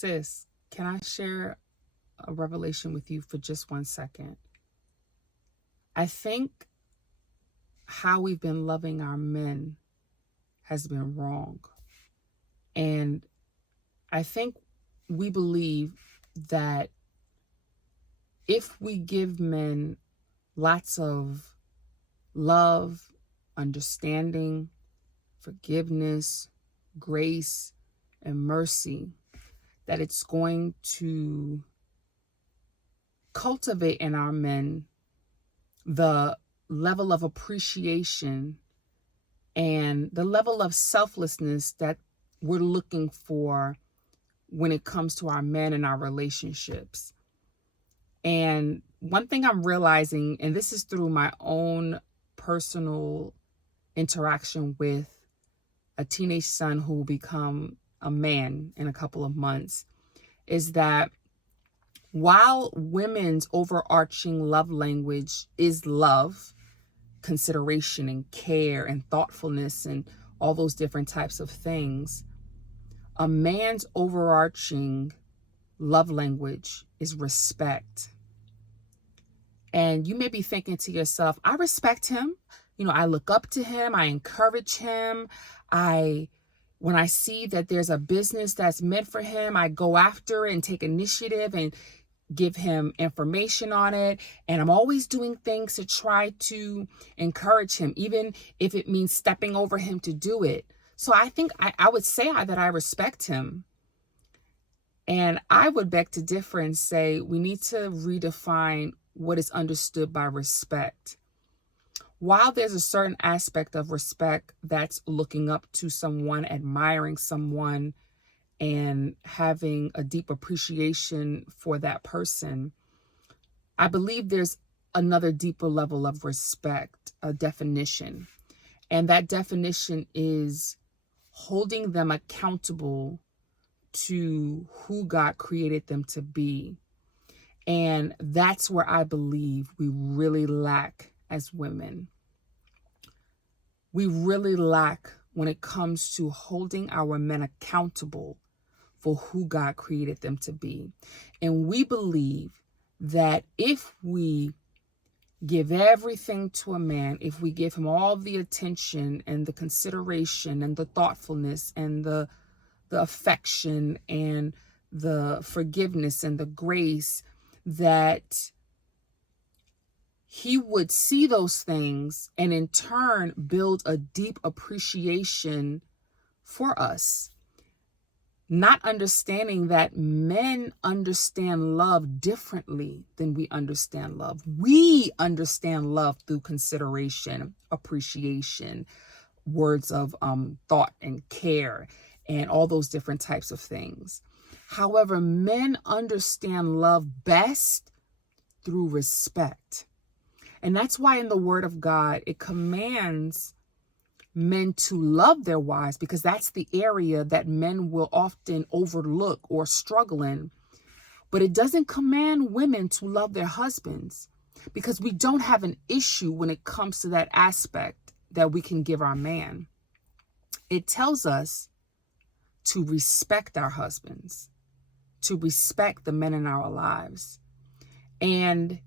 Sis, can I share a revelation with you for just 1 second? I think how we've been loving our men has been wrong. And I think we believe that if we give men lots of love, understanding, forgiveness, grace, and mercy, that it's going to cultivate in our men the level of appreciation and the level of selflessness that we're looking for when it comes to our men and our relationships. And one thing I'm realizing, and this is through my own personal interaction with a teenage son who will become a man in a couple of months, is that while women's overarching love language is love, consideration and care and thoughtfulness and all those different types of things, a man's overarching love language is respect. And you may be thinking to yourself, I respect him. I look up to him. I encourage him. When I see that there's a business that's meant for him, I go after it and take initiative and give him information on it. And I'm always doing things to try to encourage him, even if it means stepping over him to do it. So I think I would say that I respect him. And I would beg to differ and say we need to redefine what is understood by respect. While there's a certain aspect of respect that's looking up to someone, admiring someone, and having a deep appreciation for that person, I believe there's another deeper level of respect, a definition. And that definition is holding them accountable to who God created them to be. And that's where I believe we really lack as women. We really lack when it comes to holding our men accountable for who God created them to be. And we believe that if we give everything to a man, if we give him all the attention and the consideration and the thoughtfulness and the affection and the forgiveness and the grace, that he would see those things and in turn build a deep appreciation for us. Not understanding that men understand love differently than we understand love. We understand love through consideration, appreciation, words of thought and care, and all those different types of things. However, men understand love best through respect. And that's why in the Word of God, it commands men to love their wives, because that's the area that men will often overlook or struggle in. But it doesn't command women to love their husbands, because we don't have an issue when it comes to that aspect that we can give our man. It tells us to respect our husbands, to respect the men in our lives. And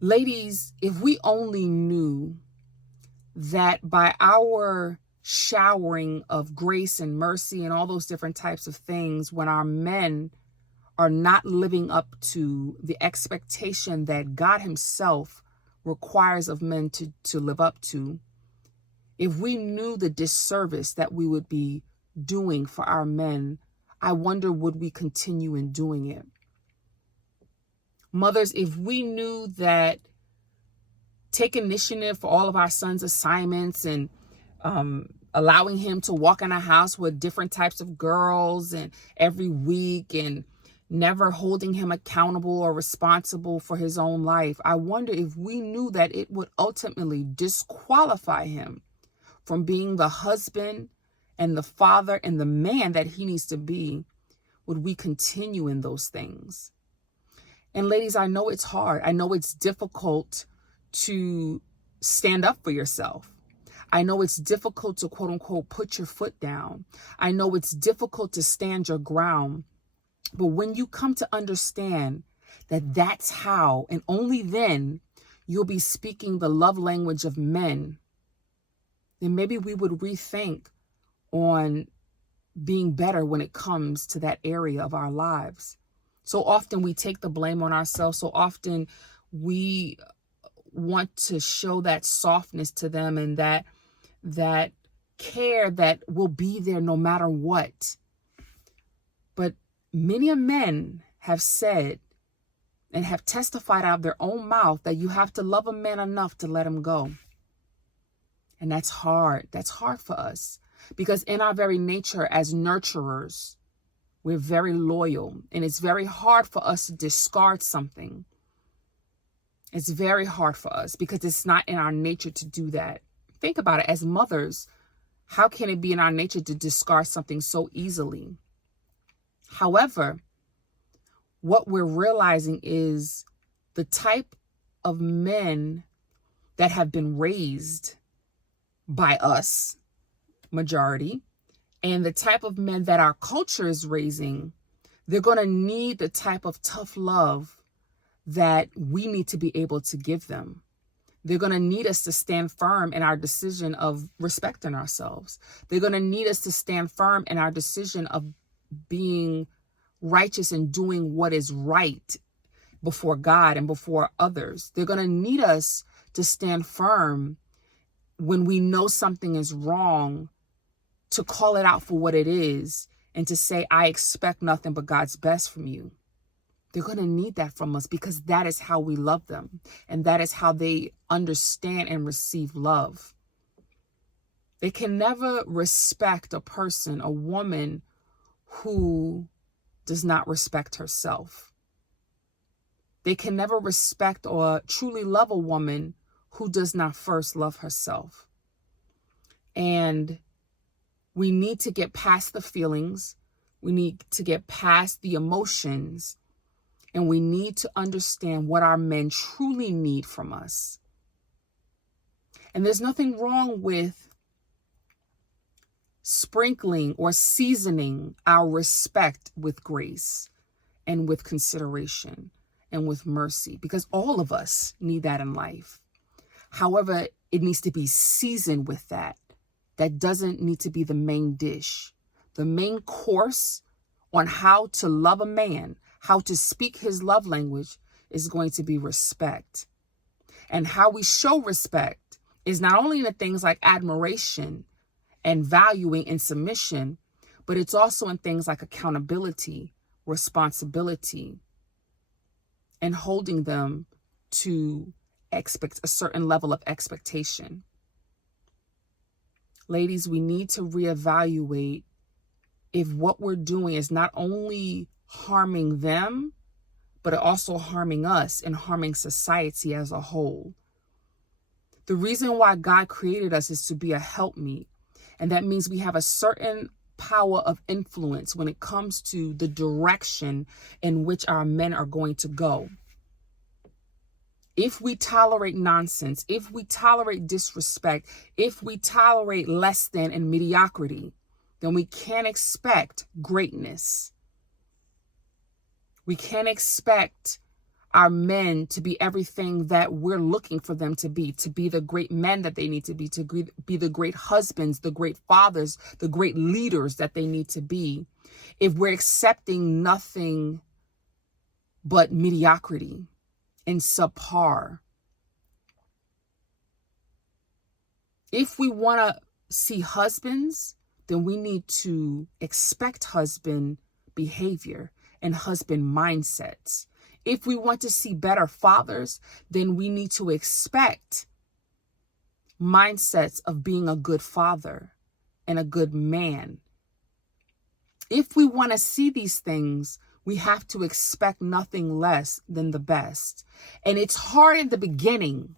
ladies, if we only knew that by our showering of grace and mercy and all those different types of things, when our men are not living up to the expectation that God himself requires of men to live up to, if we knew the disservice that we would be doing for our men, I wonder, would we continue in doing it? Mothers, if we knew that take initiative for all of our sons' assignments and allowing him to walk in a house with different types of girls and every week and never holding him accountable or responsible for his own life, I wonder if we knew that it would ultimately disqualify him from being the husband and the father and the man that he needs to be, would we continue in those things? And ladies, I know it's hard. I know it's difficult to stand up for yourself. I know it's difficult to, quote unquote, put your foot down. I know it's difficult to stand your ground. But when you come to understand that that's how, and only then, you'll be speaking the love language of men, then maybe we would rethink on being better when it comes to that area of our lives. So often we take the blame on ourselves. So often we want to show that softness to them, and that care that will be there no matter what. But many men have said and have testified out of their own mouth that you have to love a man enough to let him go. And that's hard. That's hard for us, because in our very nature as nurturers, we're very loyal, and it's very hard for us to discard something. It's very hard for us because it's not in our nature to do that. Think about it. As mothers, how can it be in our nature to discard something so easily? However, what we're realizing is the type of men that have been raised by us, majority, and the type of men that our culture is raising, they're going to need the type of tough love that we need to be able to give them. They're going to need us to stand firm in our decision of respecting ourselves. They're going to need us to stand firm in our decision of being righteous and doing what is right before God and before others. They're going to need us to stand firm when we know something is wrong, to call it out for what it is and to say, I expect nothing but God's best from you. They're going to need that from us, because that is how we love them, and that is how they understand and receive love. They can never respect a person, a woman, who does not respect herself. They can never respect or truly love a woman who does not first love herself. And we need to get past the feelings. We need to get past the emotions. And we need to understand what our men truly need from us. And there's nothing wrong with sprinkling or seasoning our respect with grace and with consideration and with mercy, because all of us need that in life. However, it needs to be seasoned with that. That doesn't need to be the main dish. The main course on how to love a man, how to speak his love language, is going to be respect. And how we show respect is not only in the things like admiration and valuing and submission, but it's also in things like accountability, responsibility, and holding them to a certain level of expectation. Ladies, we need to reevaluate if what we're doing is not only harming them, but also harming us and harming society as a whole. The reason why God created us is to be a helpmeet. And that means we have a certain power of influence when it comes to the direction in which our men are going to go. If we tolerate nonsense, if we tolerate disrespect, if we tolerate less than and mediocrity, then we can't expect greatness. We can't expect our men to be everything that we're looking for them to be the great men that they need to be the great husbands, the great fathers, the great leaders that they need to be, if we're accepting nothing but mediocrity and subpar. If we want to see husbands, then we need to expect husband behavior and husband mindsets. If we want to see better fathers, then we need to expect mindsets of being a good father and a good man. If we want to see these things, we have to expect nothing less than the best. And it's hard in the beginning,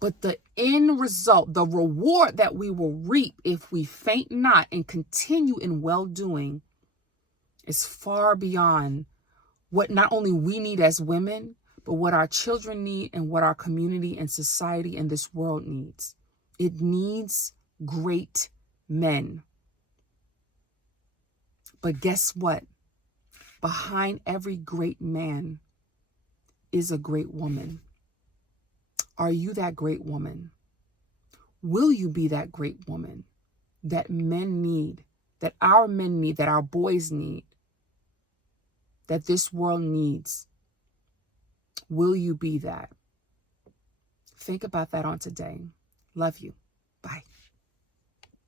but the end result, the reward that we will reap if we faint not and continue in well-doing, is far beyond what not only we need as women, but what our children need and what our community and society and this world needs. It needs great men. But guess what? Behind every great man is a great woman. Are you that great woman? Will you be that great woman that men need, that our men need, that our boys need, that this world needs? Will you be that? Think about that on today. Love you. Bye.